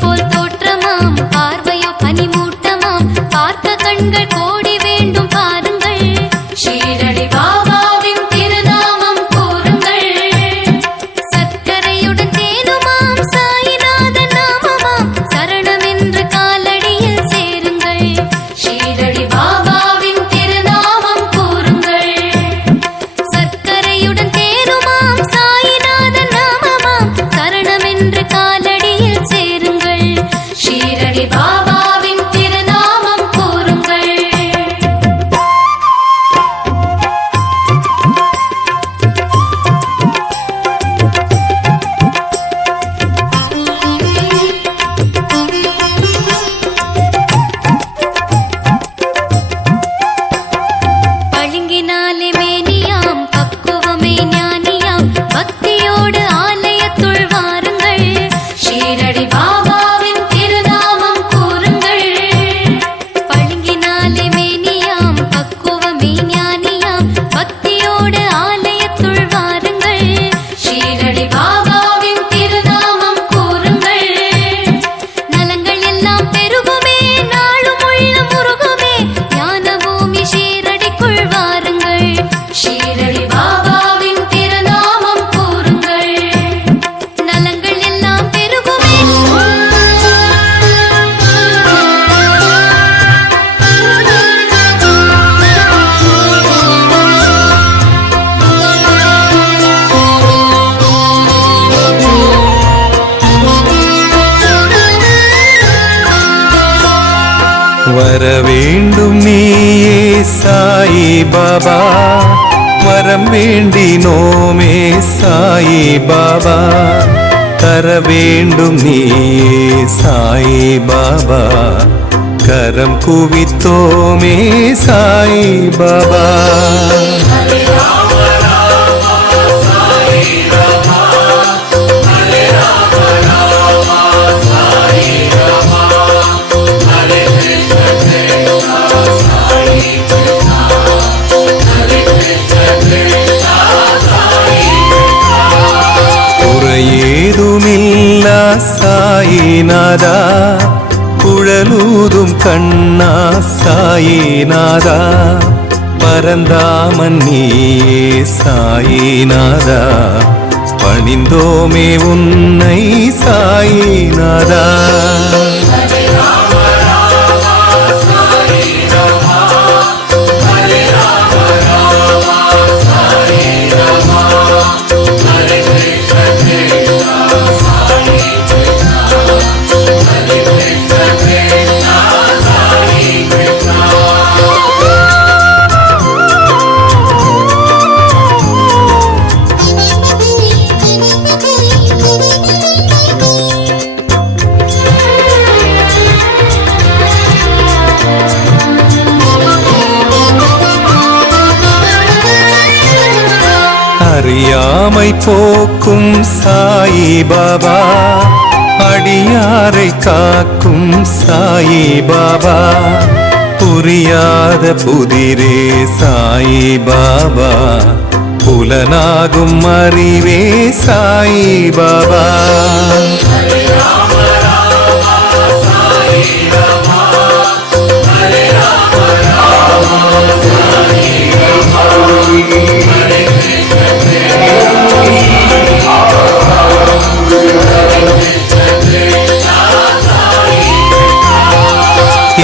போல் தோற்றமாம் பார்வையோ பனிமூட்டமாம் பார்த்த கண்கள் கோடி வேண்டும் பாருங்கள் ஷீரடி பாபாவின் திருநாமம் கூறுங்கள் சர்க்கரையுடன் தேனுமாம் சாயிநாதன் நாமமாம் சரணமென்று காலடியில் சேருங்கள் ஷீரடி பாபாவின் திருநாமம் கூறுங்கள் சர்க்கரையுடன் தேனுமாம் சாயிநாதன் நாமமாம் சரணமென்று காலடியில் சேருங்கள் ஷீரடி பாபாவின் திருநாமம் கூறுங்கள் பளிங்கினாலே மேனியாம் பக்குவமே ஞானியாம் பக்தியோடு ஆலயத்துள் வாருங்கள் ஷீரடி பாபாவின் திருநாமம் கூறுங்கள் பளிங்கினாலே மேனியாம் பக்குவமே ஞானியாம் பக்தியோடு ஆலயத்துள் வாருங்கள் ஷீரடி பாபாவின் திருநாமம் கூறுங்கள் நலங்கள் எல்லாம் பெருகுமே நாளும் உள்ள முருகுமே ஞான பூமி ஷீரடிக்குள் வாருங்கள் ஷீரடி பாபாவின் திருநாமம் கூறுங்கள் நலங்கள் எல்லாம் பெருகுமே வரவேண்டும் நீயே சாயி பாபா வரம் வேண்டினோமே சாயி பாபா தர வேண்டும் நீயே சாயி பாபா கரம் குவித்தோமே சாயி பாபா குறையேதுமில்லா சாயிநாதா குழலூதும் கண்ணா சாயிநாதா பரந்தாமன் நீயே சாயிநாதா பணிந்தோமே உன்னை சாயிநாதா அறியாமை போக்கும் சாயி பாபா அடியாரை காக்கும் சாயி பாபா புரியாத புதிரே சாயி பாபா புலனாகும் அறிவே சாயி பாபா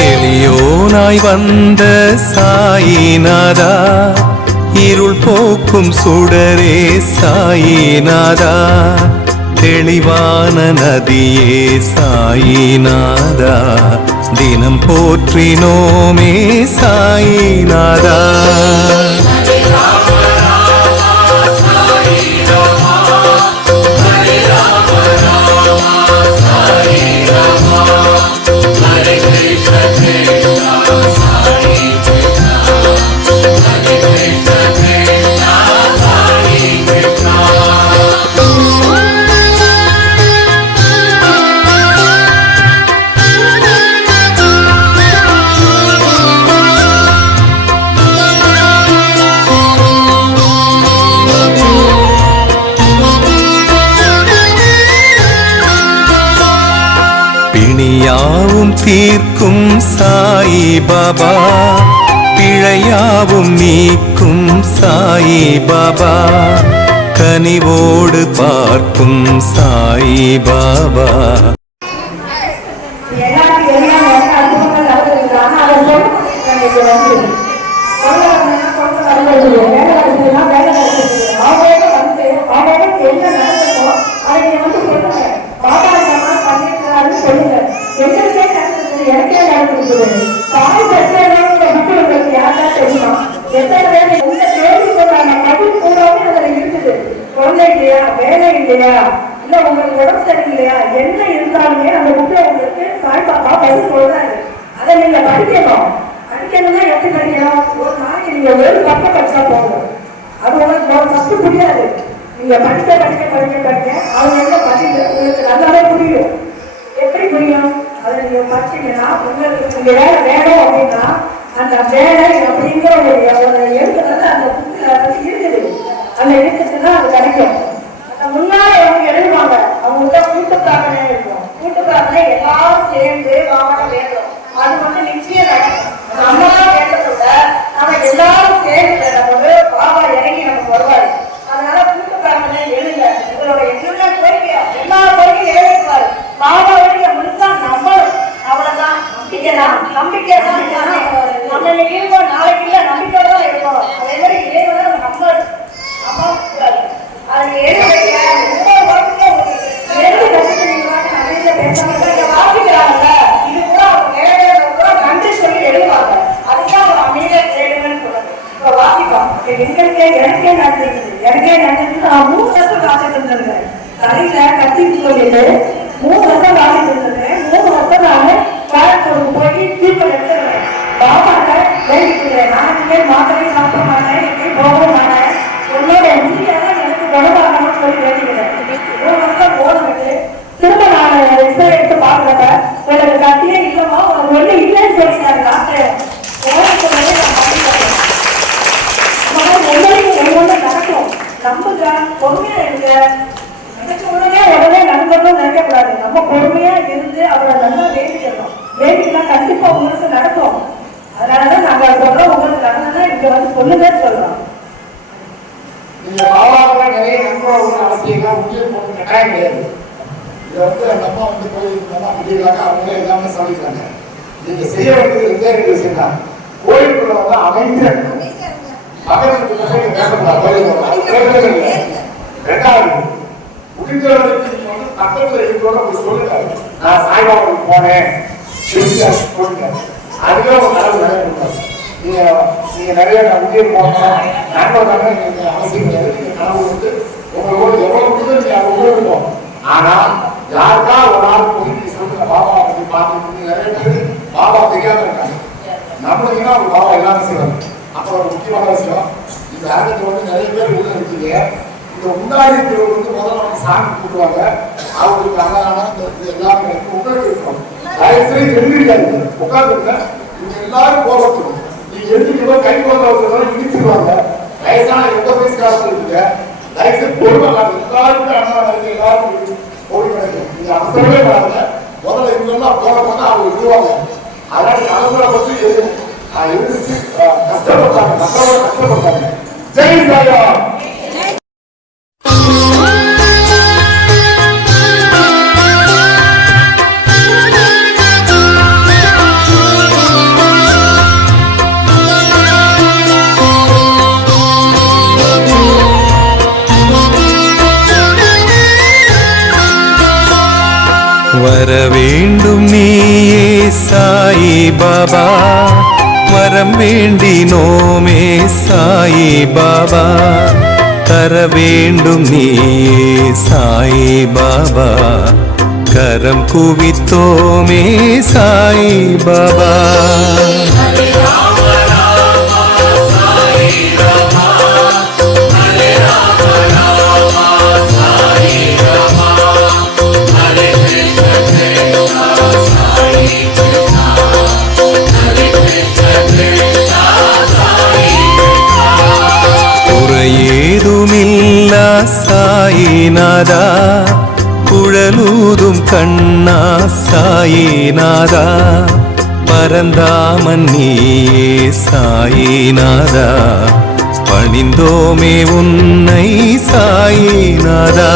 எளியோனாய் வந்த சாயிநாதா இருள் போக்கும் சுடரே சாயிநாதா தெளிவான நதியே சாயிநாதா தினம் போற்றினோமே சாயிநாதா பிணியாவும் தீர்க்கும் சாயி பாபா, பிழையாவும் நீக்கும் சாயி பாபா, கனிவோடு பார்க்கும் சாயி பாபா. வேலை இல்லையா, இல்ல உங்களுக்கு உடம்பு சரியில்லையா, என்ன இருந்தாலுமே அந்த புக்கை உங்களுக்கு சாய்பாபா பதில் சொல்றாரு. அதை நீங்க படிக்கணும். படிக்கணும்னா எப்படி படிக்கணும்? ஒரு நாளைக்கு நீங்க ஒரு பக்கம் படிச்சா போதும். அது உங்களுக்கு ஃபர்ஸ்ட் புரியாது. நீங்க படிக்க படிக்க படிக்க படிக்க அவங்க என்ன பதில் உங்களுக்கு நல்லாவே புரியும். எப்படி புரியும்? அதை நீங்க படிச்சீங்கன்னா உங்களுக்கு நீங்க வேலை வேணும் அப்படின்னா அந்த வேலை அப்படிங்கிற ஒரு எழுதுறது அந்த புக்கில் இருக்குது. அந்த எழுத்துச்சுன்னா அது கிடைக்கும். முன்னாடி அவங்க எழுதுவாங்க, அவங்கள்ட்ட கூட்டு பிரார்த்தனை இருக்கும். கூட்டு பிரார்த்தனை எல்லாரும் சேர்ந்து வாங்க வேண்டும். அது வந்து நிச்சயம் நடக்கும். நம்மளா வேண்டதை விட நம்ம எல்லாரும் சேர்ந்து நம்ம பாபா இறங்கி நமக்கு வருவாரு. அதனால கூட்டு பிரார்த்தனை எழுதுங்க. உங்களோட என்ன கோரிக்கையா எல்லா கோரிக்கையும் எழுதிக்குவாரு. பாபா வழியை முடிச்சா நம்ம அவ்வளவுதான். நம்பிக்கை தான். நம்ம இன்னைக்கு இருக்கோம், நாளைக்கு இல்ல, நம்பிக்கையோட தான் இருக்கோம். அதே மாதிரி இறைவனை நம்ம கூடாது. அது எழுதுறீங்க வாசிக்கிறாங்கல்ல, இது கூட அவங்க வேலையில கூட நன்றி சொல்லி எழுதுவாங்க. அதுதான் அவங்க அமைதியா தேடுவேன்னு சொல்றாங்க. இப்ப வாசிப்போம். எனக்கே நடந்துருக்கு. நான் 3 வருஷம் காத்துட்டு இருந்திருக்கேன். தலையில கத்திட்டு சொல்லிட்டு 3 வருஷம் காத்துட்டு இருந்திருக்கேன். 3 வருஷம் நான் கோயம்புத்தூருக்கு போய் தீர்ப்பு எடுத்துருவேன். பாபாட்ட வேண்டிக்கிறேன். நாளைக்கு மாத்திரை சாப்பிட மாட்டேன், எப்படி போக மாட்டேன், உன்னோட உறுதியாக எனக்கு குணமாகணும்னு சொல்லி வேண்டிக்கிறேன். 3 வருஷம் போதுட்டு திரும்ப நான் ரிசல்ட் எடுத்து பார்க்கறப்ப எனக்கு கத்தியே இல்லமா, உனக்கு ஒண்ணு இல்லைன்னு சொல்லிட்டாரு டாக்டர். ஒவ்வொன்று நடக்கும். நம்புங்க, பொறுமையா இருங்க. நினைச்ச உடனே நண்பர்களும் நினைக்கக்கூடாது. நம்ம பொறுமையா இருந்து அவரை நல்லா வேண்டிக்கணும். வேண்டிக்கா கண்டிப்பா உங்களுக்கு நடக்கும். அதனாலதான் நாங்க சொல்றோம், உங்களுக்கு நடந்தா இங்க வந்து சொல்லுங்கன்னு சொல்றோம். நீங்க பாபாவுக்கு நிறைய நண்பர்கள் அவசியம் உயிர் போட்டு கட்டாயம் கிடையாது. இதை வந்து அந்த அம்மா வந்து கோயிலுக்கு அப்படின்னாக்க அவங்களே எல்லாமே சொல்லிக்கிறாங்க. நீங்க செய்ய வேண்டியது 2 விஷயம் தான். கோயிலுக்குள்ள வந்து அமைதியா இருக்கணும். பக்கத்துக்கு பேசக்கூடாது. கோயிலுக்கு 2வது முடிஞ்சவர்களுக்கு நீங்க வந்து பக்கத்துல இருக்கிறோட போய் சொல்லுங்க. நான் சாய்பாபாவுக்கு போனேன் சொல்லுங்க. அதுவே ஒரு கடவுள் வேலை கொடுக்காது. நீங்க நிறைய உயிர் போகணும் நண்பர்கள் நீங்க அவசியம் கிடையாது. நீங்க கடவுள் வந்து உங்களோட எவ்வளவு கொடுத்து நீங்க அதை உபயோகிப்போம். ஆனா யாருக்கா ஒரு ஆள் போய் சொல்லுங்க பாபா பத்தி பார்த்து நிறைய பேர் பாபா தெரியாம இருக்காங்க. நம்மளுக்குன்னா ஒரு பாபா எல்லாரும் செய்வாங்க. அப்புறம் ஒரு முக்கியமான விஷயம், இந்த ஆகத்துல வந்து நிறைய பேர் உள்ள இருக்கீங்க. இந்த முன்னாடி இருக்கிறவங்க வந்து முதல்ல அவங்க சாமி கூட்டுவாங்க. அவங்களுக்கு அழகான எல்லாமே உங்களுக்கு இருக்கும். தயவுசெய்து எழுதிருக்காங்க உட்காந்துருங்க. இவங்க எல்லாரும் போகணும். நீங்க எழுதிக்கணும் கை போகிறவங்க இடிச்சிருவாங்க. வயசான 80 வயசு காலத்துல இருக்குங்க. தயவுசெய்து பொறுமை எல்லாருமே அண்ணா எல்லாரும் போய் கிடைக்கும். நீங்க அவசரமே வராங்க. முதல்ல இவங்கெல்லாம் போகிறப்ப அவங்க விடுவாங்க. அதனால அவசரப்பட்டு எழுதிச்சு கஷ்டப்பட்டாங்க. மக்களோட கஷ்டப்பட்டாங்க. ஜெய் சாயா. வர வேண்டும் நீயே சாயி பாபா, வரம் வேண்டினோமே சாயி பாபா, தர வேண்டும் நீயே சாயி பாபா, கரம் குவித்தோமே சாயி பாபா. ஏதுமில்லா சாயிநாதா, குழலூதும் கண்ணா சாயிநாதா பரந்தாமன் நீயே சாயிநாதா பணிந்தோமே உன்னை சாயிநாதா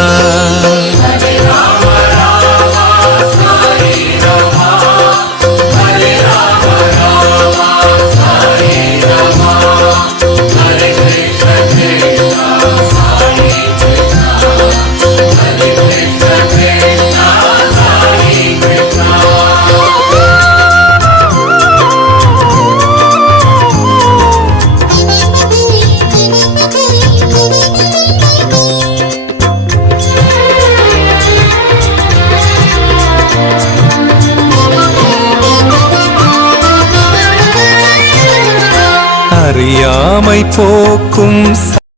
அறியாமை போக்கும்